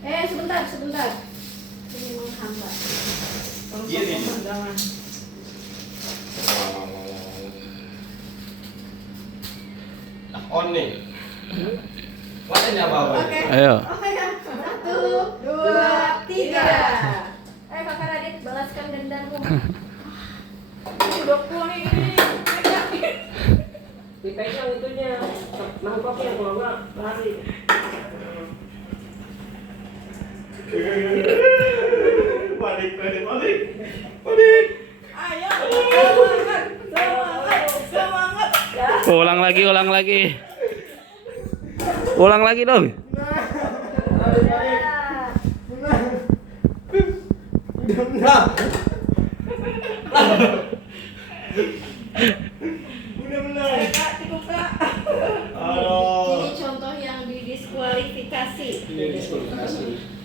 Sebentar, sebentar. Ini menghambat. Gini. Jangan. Nah, on nih. Warnanya apa? Oke. Ayo. Oke ya. 1, 2, 3. Ayo Kakak Radit, balaskan dendammu. Udah pulang ini. Dipegang itunya, mangkoknya kalau enggak lari. Balik. Balik. Ayo, semangat, semangat. Ulang lagi. Ulang lagi dong. Halo. Ini contoh yang didiskualifikasi. Ini diskualifikasi.